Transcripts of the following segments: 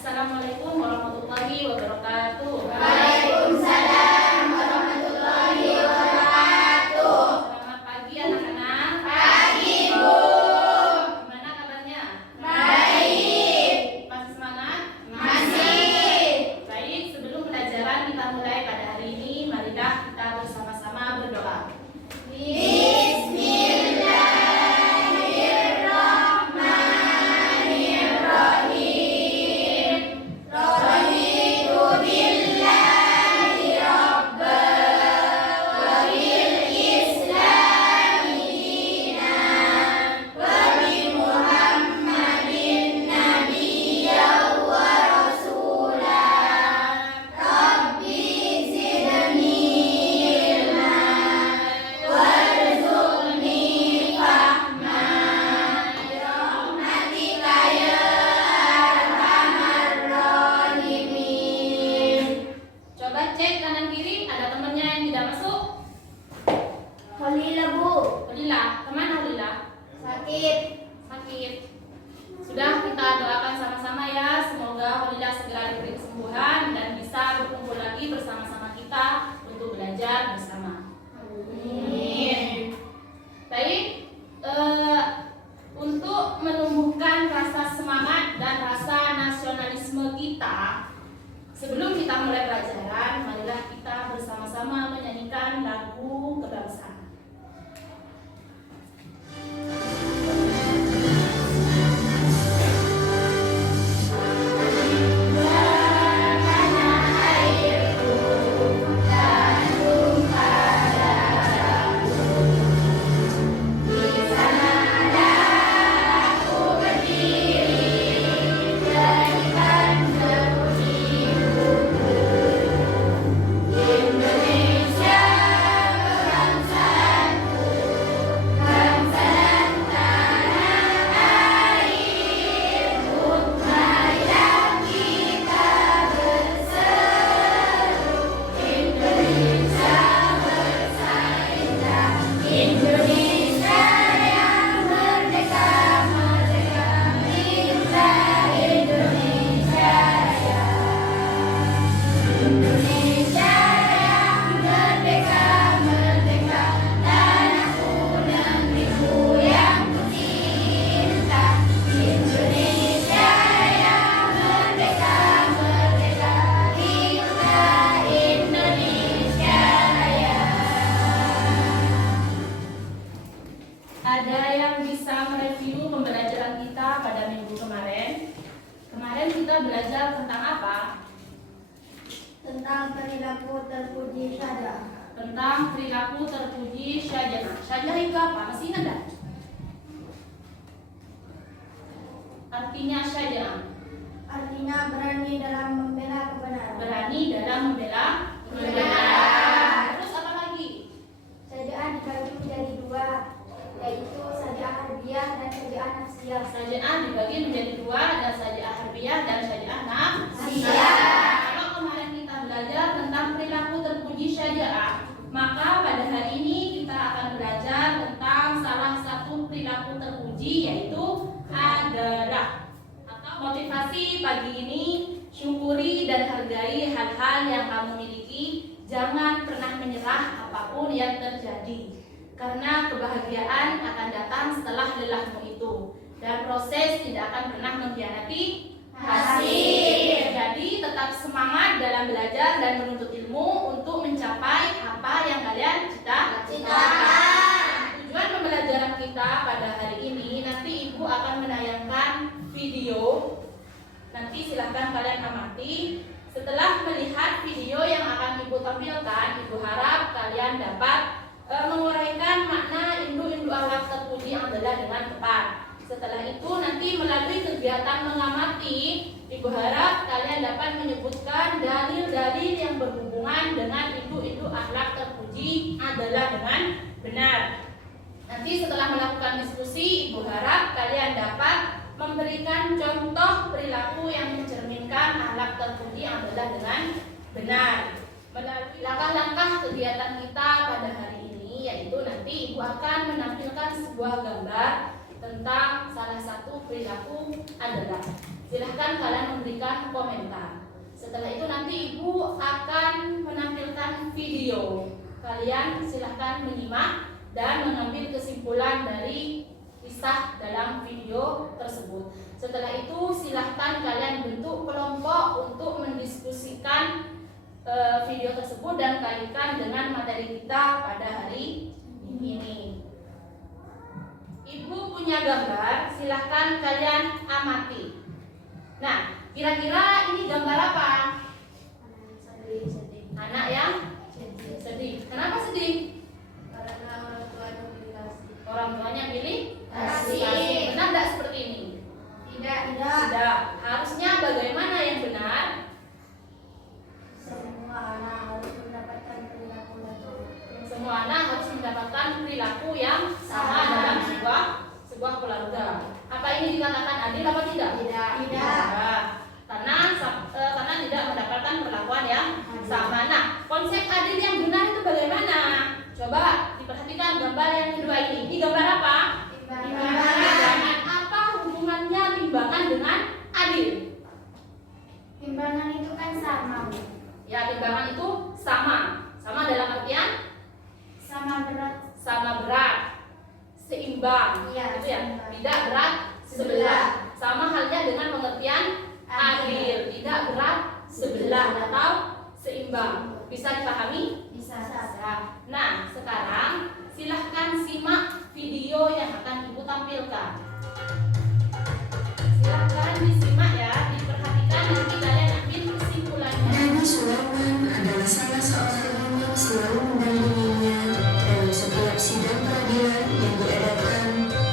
Assalamualaikum warahmatullahi wabarakatuh. Waalaikumsalam warahmatullahi wabarakatuh. Selamat pagi anak-anak. Pagi, Bu. Gimana kabarnya? Baik. Masih semangat? Masih. Baik, sebelum pelajaran kita mulai pada hari ini, marilah kita bersama-sama berdoa. Bismillahirrahmanirrahim. Raditu billahi rabban wa bil islami dinan wa bi Muhammadin nabiyyan wa rasulan. Rabbi zidni ilman warzuqni fahman birahmatika ya arhamar rahimin. Coba cek kanan kiri, ada temannya yang tidak masuk? Holila, Bu. Holila, kemana Holila? Sakit. Sakit. Sudah, kita doakan sama-sama ya. Semoga Holila segera diberi kesembuhan dan bisa berkumpul lagi bersama-sama kita untuk belajar bersama. Amin. Baik, untuk menumbuhkan rasa semangat dan rasa nasionalisme kita, sebelum kita mulai pelajaran, marilah kita bersama-sama menyanyikan lagu kebangsaan. Indonesia bangsaku, bangsa dan tanah air, marilah kita berseru. Indonesia bersayap, Indonesia yang merdeka, merdeka, kita Indonesia Raya. Indonesia yang merdeka, merdeka, tanahku negeriku yang kucinta. Indonesia yang merdeka, merdeka, kita Indonesia Raya. Ada yang bisa mereview pembelajaran kita pada minggu kemarin? Kemarin kita belajar tentang apa? Tentang perilaku terpuji saja. Tentang perilaku terpuji syaja'ah. Syaja'ah itu apa? Masih ingat enggak? Artinya syaja'ah. Artinya berani dalam membela kebenaran. Berani dalam membela Kebenaran. Terus apa lagi? Syaja'ah dibagi menjadi dua, yaitu syaja'ah harbiah dan syaja'ah nafsiyah. Syaja'ah dibagi menjadi dua, ada syaja'ah harbiah dan syaja'ah nafsiyah. Nafsiyah. Kalau kemarin kita belajar tentang perilaku terpuji syaja'ah, maka pada hari ini kita akan belajar tentang salah satu perilaku terpuji, yaitu adalah atau motivasi pagi ini. Syukuri dan hargai hal-hal yang kamu miliki. Jangan pernah menyerah apapun yang terjadi, karena kebahagiaan akan datang setelah lelahmu itu, dan proses tidak akan pernah mengkhianati hasil. Jadi tetap semangat dalam belajar dan menuntut ilmu untuk mencapai apa yang kalian cita-citakan. Tujuan pembelajaran kita pada hari ini, nanti Ibu akan menayangkan video. Nanti silahkan kalian amati. Setelah melihat video yang akan Ibu tampilkan, Ibu harap kalian dapat menguraikan makna induk-induk awak terpuji yang adalah dengan tepat. Setelah itu nanti melalui kegiatan mengamati, Ibu harap kalian dapat menyebutkan Nanti setelah melakukan diskusi, Ibu harap kalian dapat memberikan contoh perilaku yang mencerminkan akhlak terpuji yang adalah dengan benar. Melalui langkah-langkah kegiatan kita pada hari ini, yaitu nanti Ibu akan menampilkan sebuah gambar tentang salah satu perilaku adalah. Silahkan kalian memberikan komentar. Setelah itu nanti Ibu akan menampilkan video. Kalian silahkan menyimak dan mengambil kesimpulan dari kisah dalam video tersebut. Setelah itu silahkan kalian bentuk kelompok untuk mendiskusikan video tersebut dan kaitkan dengan materi kita pada hari ini. Ibu punya gambar, silahkan kalian amati. Nah, kira-kira ini gambar apa? Sedih. Anak yang sedih. Kenapa sedih? Karena orang tuanya pilih kasih. Orang tuanya pilih Kasih. Benar tidak seperti ini? Tidak. Harusnya bagaimana yang benar? Semua anak harus mendapatkan perilaku yang Semua anak harus mendapatkan perilaku yang sama dalam sebuah keluarga. Apa ini dikatakan adil apa tidak? Tidak. Karena tidak mendapatkan perlakuan yang sama. Nah, konsep adil yang benar itu bagaimana? Coba diperhatikan gambar yang kedua ini. Ini gambar apa? Timbangan. Apa hubungannya timbangan dengan adil? Timbangan itu kan sama, Bu. Ya, timbangan itu sama. Sama dalam artian Sama berat. sama berat, seimbang. Iya, Itu ya. seimbang. Tidak berat sebelah. Sama halnya dengan pengertian adil. Tidak berat sebelah atau seimbang. Bisa dipahami? Bisa. Nah, sekarang silahkan simak video yang akan Ibu tampilkan. Silahkan disimak ya, diperhatikan nanti kalian ambil kesimpulannya. Nabi Sulaiman adalah salah seorang yang selalu mendampinginya dalam setiap sidang peradilan yang diadakan.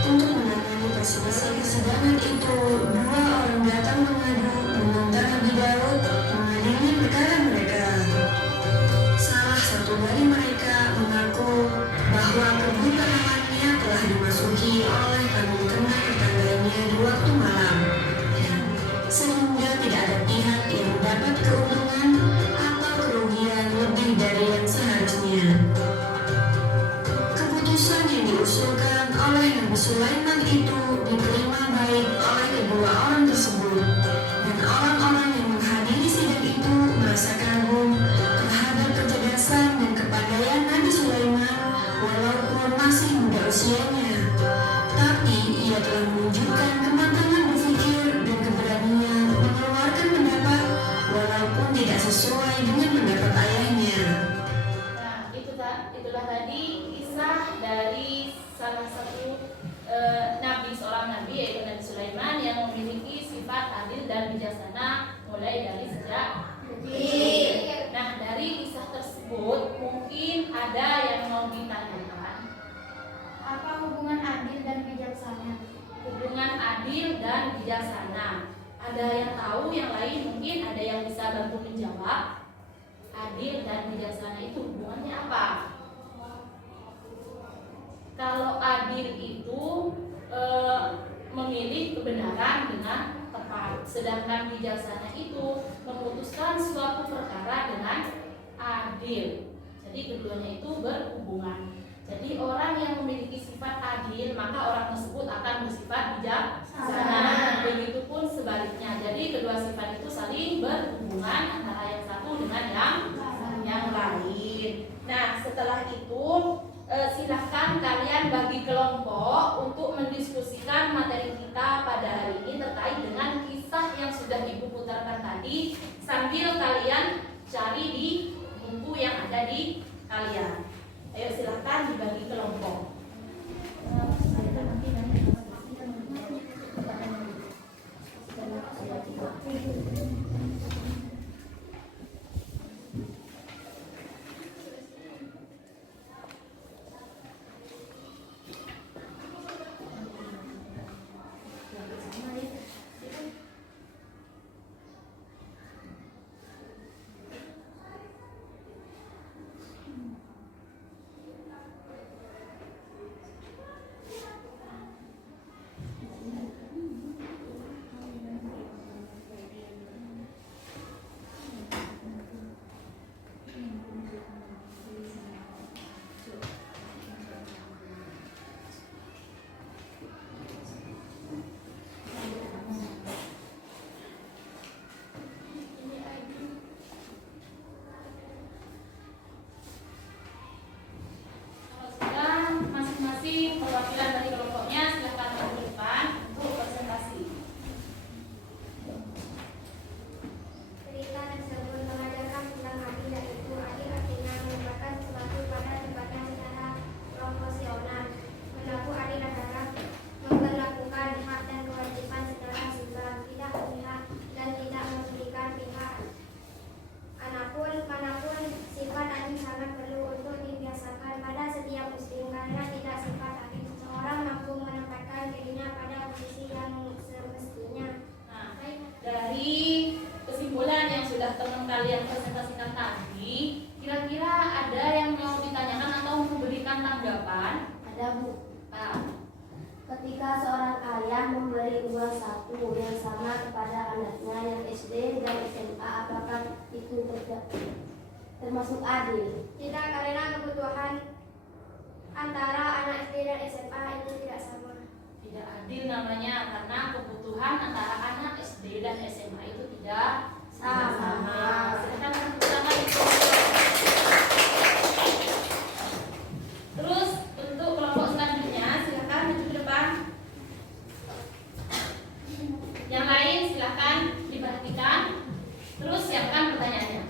Untuk menangani perselisihan persidangan itu, dua orang datang mengadu meminta Nabi Daud mengadili perkara mereka. Salah satu dari mereka mengaku bahwa kebun tanamannya telah dimasuki oleh kambing ternak tetangganya di waktu malam, sehingga tidak ada pihak yang mendapat keuntungan atau kerugian lebih dari yang seharusnya. Keputusan yang diusulkan oleh Nabi Sulaiman itu diterima baik oleh kedua orang tersebut, dan orang-orang yang menghadiri sidang itu merasa kagum terhadap kecerdasan dan kepandaian Nabi Sulaiman walaupun masih muda usianya. Tapi ia telah menunjukkan kematangan berpikir dan keberanian mengeluarkan pendapat walaupun tidak sesuai dengan pendapat ayahnya. Nah, itulah tadi kisah dari salah satu seorang nabi yaitu Nabi Sulaiman yang memiliki sifat adil dan bijaksana mulai dari sejak kecil. Nah, dari kisah tersebut mungkin ada yang mau ditanyakan. Apa hubungan adil dan bijaksana? Hubungan adil dan bijaksana. Ada yang tahu, yang lain mungkin ada yang bisa bantu menjawab. Adil dan bijaksana itu hubungannya apa? Kalau adil itu memilih kebenaran dengan tepat, sedangkan bijaksana itu memutuskan suatu perkara dengan adil. Jadi keduanya itu berhubungan. Jadi orang yang memiliki sifat adil, maka orang tersebut akan bersifat bijaksana. Begitupun sebaliknya. Jadi kedua sifat itu saling berhubungan antara yang satu dengan yang lain. Nah, setelah itu silahkan kalian bagi kelompok untuk mendiskusikan materi kita pada hari ini terkait dengan kisah yang sudah Ibu putarkan tadi, sambil kalian cari di buku yang ada di kalian. Ayo silahkan dibagi kelompok. teman kalian presentasikan tadi, kira-kira ada yang mau ditanyakan atau memberikan tanggapan? Ada, Bu. Nah, Ketika seorang ayah memberi uang saku yang sama kepada anaknya yang SD dan SMA, apakah itu termasuk adil? Tidak, karena kebutuhan antara anak SD dan SMA itu tidak sama. tidak adil namanya karena kebutuhan antara anak SD dan SMA itu tidak sama. Silakan tepuk tangan itu. Terus untuk kelompok selanjutnya silakan maju ke depan. Yang lain silakan diperhatikan. Terus siapkan pertanyaannya.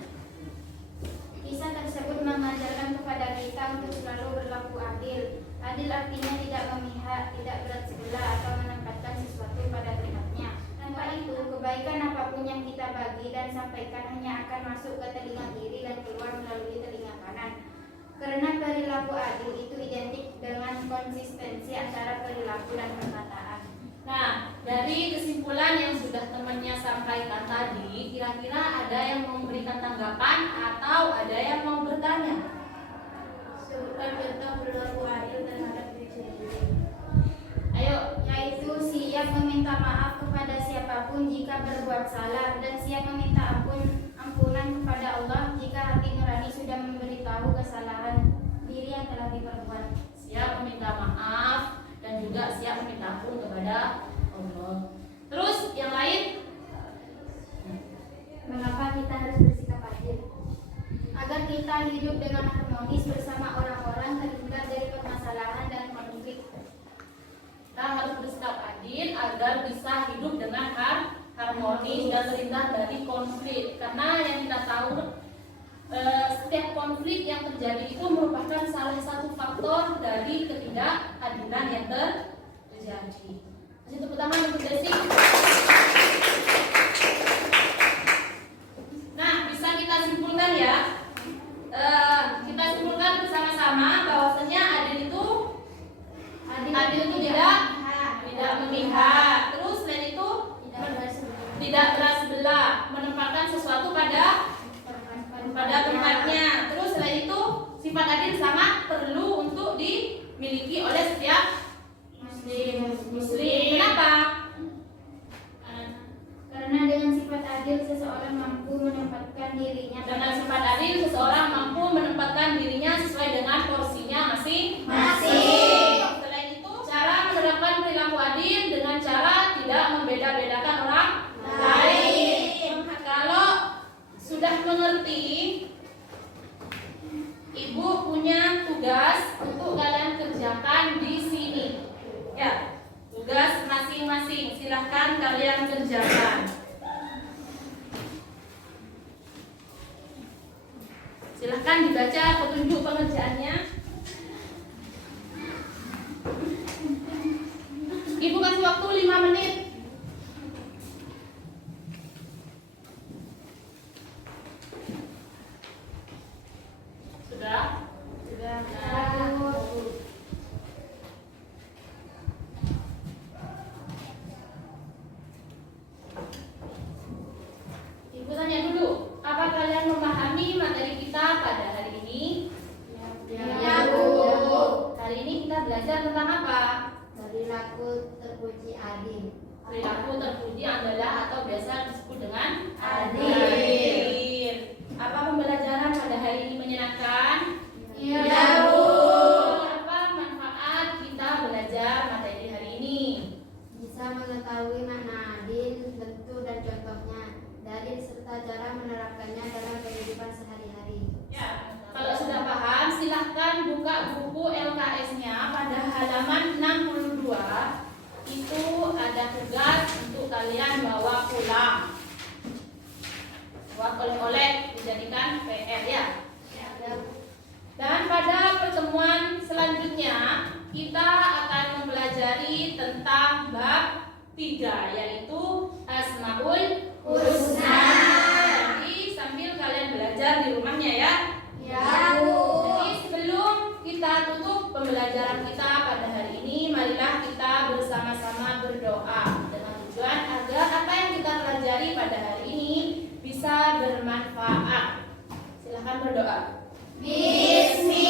Kisah tersebut mengajarkan kepada kita untuk selalu berlaku adil. Adil artinya tidak memihak, tidak berat sebelah atau menempatkan sesuatu pada tempatnya. Tanpa itu, kebaikan apapun yang kita bagi dan sampaikan hanya akan masuk ke telinga kiri dan keluar melalui telinga kanan. Karena perilaku adil itu identik dengan konsistensi antara perilaku dan perkataan. Nah, dari kesimpulan yang sudah temannya sampaikan tadi, kira-kira ada yang mau memberikan tanggapan atau ada yang mau bertanya? Sebutkan contoh perilaku adil terhadap diri sendiri. Ayo, Yaitu siap meminta maaf kepada siapapun jika berbuat salah dan siap meminta ampunan kepada Allah jika hati nurani sudah memberitahu kesalahan diri yang telah diperbuat. siap meminta maaf dan juga siap meminta ampun kepada Allah. Terus yang lain? Mengapa kita harus bersikap adil? Agar kita hidup dengan harmonis bersama orang-orang, terhindar dari permasalahan dan konflik. Kita harus bersikap adil agar bisa hidup dengan harmonis dan terhindar dari konflik. Karena yang kita tahu setiap konflik yang terjadi itu merupakan salah satu faktor dari ketidakadilan yang terjadi. Kasih tepuk tangan untuk Desi. Nah, bisa kita simpulkan ya. Kita simpulkan bersama-sama bahwasanya adil itu tidak memihak. Terus selain itu tidak berat sebelah, menempatkan sesuatu pada tempatnya. Terus selain itu sifat adil sangat perlu untuk dimiliki oleh setiap muslim. Kenapa? Karena dengan sifat adil seseorang mampu menempatkan dirinya Dengan sifat adil seseorang mampu menempatkan dirinya sesuai dengan porsinya masing-masing. Selain itu, cara menerapkan perilaku adil dengan cara tidak membeda-bedakan orang lain. Kalau sudah mengerti, Ibu punya tugas untuk kalian kerjakan di sini. Ya, tugas masing-masing. Silahkan kalian kerjakan. Silahkan dibaca petunjuk pengerjaannya. Ibu kasih waktu 5 menit. Sudah? Ibu tanya dulu, apa kalian memahami materi kita pada hari ini? Ya, Bu. Hari ini kita belajar tentang apa? Perilaku terpuji adil. Perilaku terpuji adalah atau biasa disebut dengan Adil. Apa pembelajaran pada hari ini menyenangkan? Ya, Bu. Apa manfaat kita belajar materi hari ini? Bisa mengetahui makna adil, bentuk dan contohnya, dalil serta cara menerapkannya dalam kehidupan sehari-hari. Ya, kalau sudah paham, silahkan buka buku LKS-nya pada halaman 62. Itu ada tugas untuk kalian bawa pulang. Buat oleh-oleh dijadikan PR ya. Dan pada pertemuan selanjutnya kita akan mempelajari tentang bab 3, yaitu Asmaul Husna. Jadi sambil kalian belajar di rumahnya ya. Ya, Bu. Jadi sebelum kita tutup pembelajaran kita pada hari ini, marilah kita bersama-sama berdoa dengan tujuan agar apa yang kita pelajari pada hari ini bisa bisa bermanfaat. Silahkan berdoa. Bismillah.